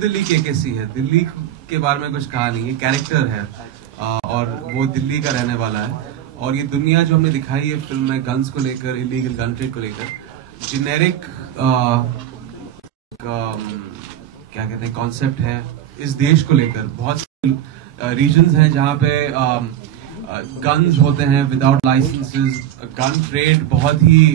Delhi KKC है, दिल्ली के बारे में कुछ कहा नहीं है, कैरेक्टर है और वो दिल्ली का रहने वाला है। और ये दुनिया जो हमने दिखाई है फिल्म में गन्स को लेकर, इलीगल गन ट्रेड को लेकर, जेनेरिक क्या कहते हैं कॉन्सेप्ट है इस देश को लेकर। बहुत रीजन्स हैं जहाँ पे गन्स होते हैं विदाउट लाइसेंसेस, गन ट्रेड बहुत ही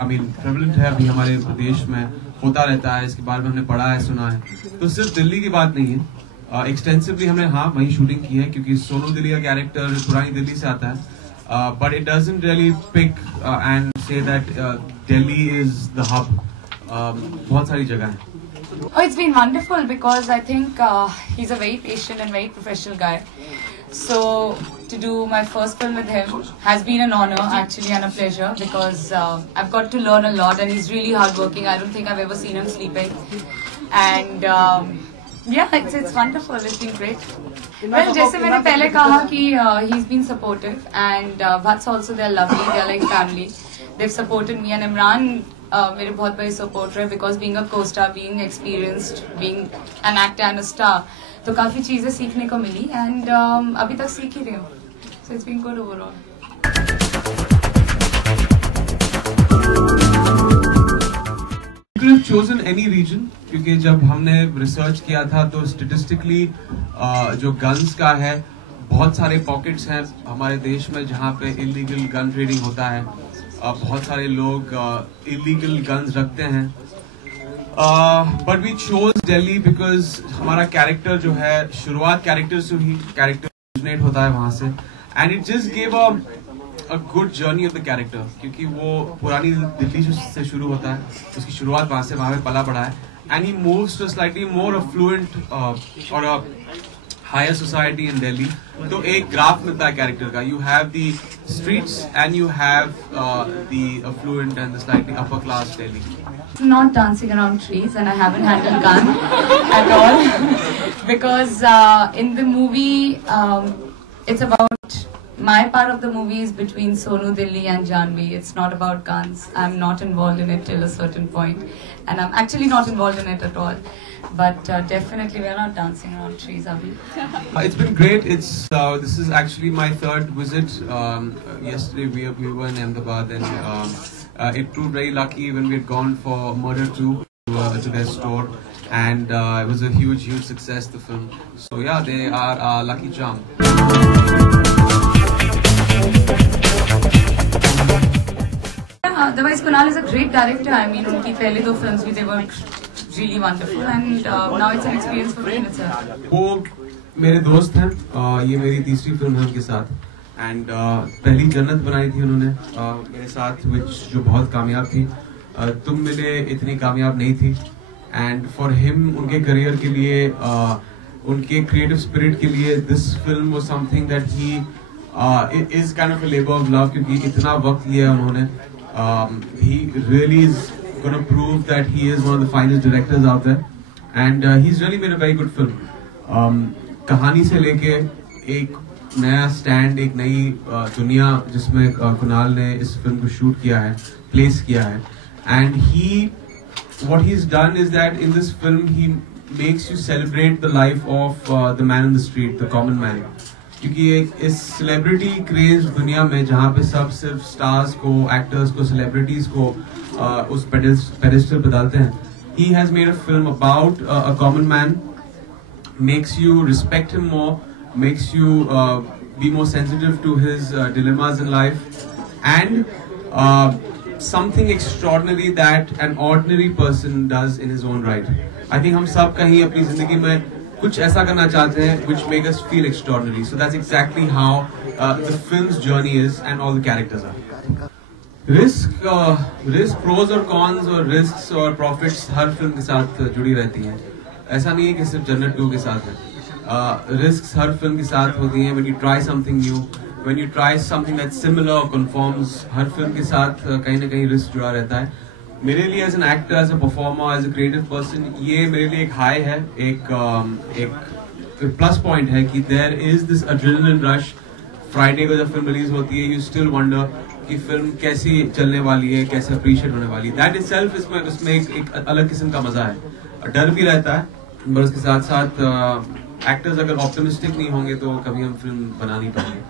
प्रेवलेंट है अभी हमारे देश में, होता रहता है, इसके बारे में हमने पढ़ा है, सुना है। तो सिर्फ दिल्ली की बात नहीं है, एक्सटेंसिवली हमने वहीं शूटिंग की है, क्योंकि सोनू दिल्ली का कैरेक्टर पुरानी दिल्ली से आता है, but it doesn't really pick and से that Delhi is the hub. बहुत सारी जगह है। Oh, it's been wonderful because I think he's a very patient and very professional guy. So to do my first film with him has been an honor actually and a pleasure because I've got to learn a lot and he's really hardworking. I don't think I've ever seen him sleeping. And yeah, it's wonderful. It's been great. Well, जैसे मैंने पहले कहा कि he's been supportive and Vats also they're lovely. They're like family. They've supported me and Imran मेरे बहुत बड़े supporter है because being a co-star, being experienced, being an actor and a star, तो काफी चीजें सीखने को मिली and अभी तक सीख ही रही हूँ, so it's been good overall. You could have chosen any region, क्योंकि जब हमने रिसर्च किया था तो स्टेटिस्टिकली जो गन्स का है बहुत सारे पॉकेट्स हैं हमारे देश में जहाँ पे इलीगल गन ट्रेडिंग होता है, बहुत सारे लोग इलीगल गन्स रखते हैं, but we chose Delhi because हमारा कैरेक्टर जो है शुरुआत कैरेक्टर से ही कैरेक्टर ओरिजिनेट होता है वहां से, and it just give a good journey of the character, क्योंकि वो पुरानी दिल्ली से शुरू होता है, उसकी शुरुआत वहां पे पला पड़ा है, and he moves to slightly more affluent और a higher society in Delhi. तो एक ग्राफ मिलता है कैरेक्टर का, you have the streets and you have the affluent and the slightly upper class Delhi. Not dancing around trees and I haven't handled gun at all because in the movie it's about my part of the movie is between Sonu Dilli and Janhvi. It's not about guns. I'm not involved in it till a certain point and I'm actually not involved in it at all, but definitely we're not dancing around trees, are we? It's been great. This is actually my third visit. Yesterday we were in Ahmedabad and it proved very lucky when we had gone for Murder 2 to their store, and it was a huge success, the film. So yeah, they are a lucky charm. Otherwise Kunal is a great director. I mean उनकी पहले दो films भी they were really wonderful and now it's an experience for me itself. वो मेरे दोस्त हैं, ये मेरी तीसरी फिल्म है उनके साथ, एंड पहली जन्नत बनाई थी उन्होंने मेरे साथ, जो बहुत कामयाब थी। तुम मिले इतनी कामयाब नहीं थी, एंड फॉर हिम उनके करियर के लिए, उनके क्रिएटिव स्पिरिट के लिए this film was something that he is kind of a labour of love, क्योंकि इतना वक्त लिया उन्होंने। He really is gonna prove that he is one of the finest directors out there, and he is really made a very good film. कहानी से लेके एक नया स्टैंड, एक नई दुनिया जिसमें कुणाल ने इस फिल्म को शूट किया है, प्लेस किया है, and what he's done is that in this film he makes you celebrate the life of the man in the street, the common man, क्योंकि इस सेलिब्रिटी क्रेज दुनिया में जहाँ पे सब सिर्फ स्टार्स को, एक्टर्स को, सेलिब्रिटीज को उस पेडेस्टल पे डालते हैं, he has made a film about a common man, makes you respect him more, makes you be more sensitive to his dilemmas in life, and something extraordinary that an ordinary person does in his own right. I think हम सब कहीं अपनी जिंदगी में कुछ ऐसा करना चाहते हैं which make us feel extraordinary. So that's exactly how the film's journey is and all the characters are. Risk, pros और cons और risks और profits हर फिल्म के साथ जुड़ी रहती हैं। ऐसा नहीं है कि सिर्फ जन्नत 2 के साथ है। Risks हर फिल्म के साथ होती हैं। When you try something new, when you try something that's similar or conforms, her film के साथ कहीं ना कहीं रिस्क जुड़ा रहता है। मेरे लिए as an actor, as a performer, as a creative person, ये मेरे लिए एक हाई है, एक प्लस पॉइंट है कि there is this adrenaline rush. Friday को जब फिल्म रिलीज होती है, यू स्टिल वंडर कि फिल्म कैसी चलने वाली है, कैसे अप्रिशिएट होने वाली है। दैट इटसेल्फ इसमें एक अलग किस्म का मजा है। डर भी रहता है पर उसके साथ साथ एक्टर्स अगर ऑप्टिमिस्टिक नहीं होंगे तो कभी हम फिल्म बना नहीं पाएंगे।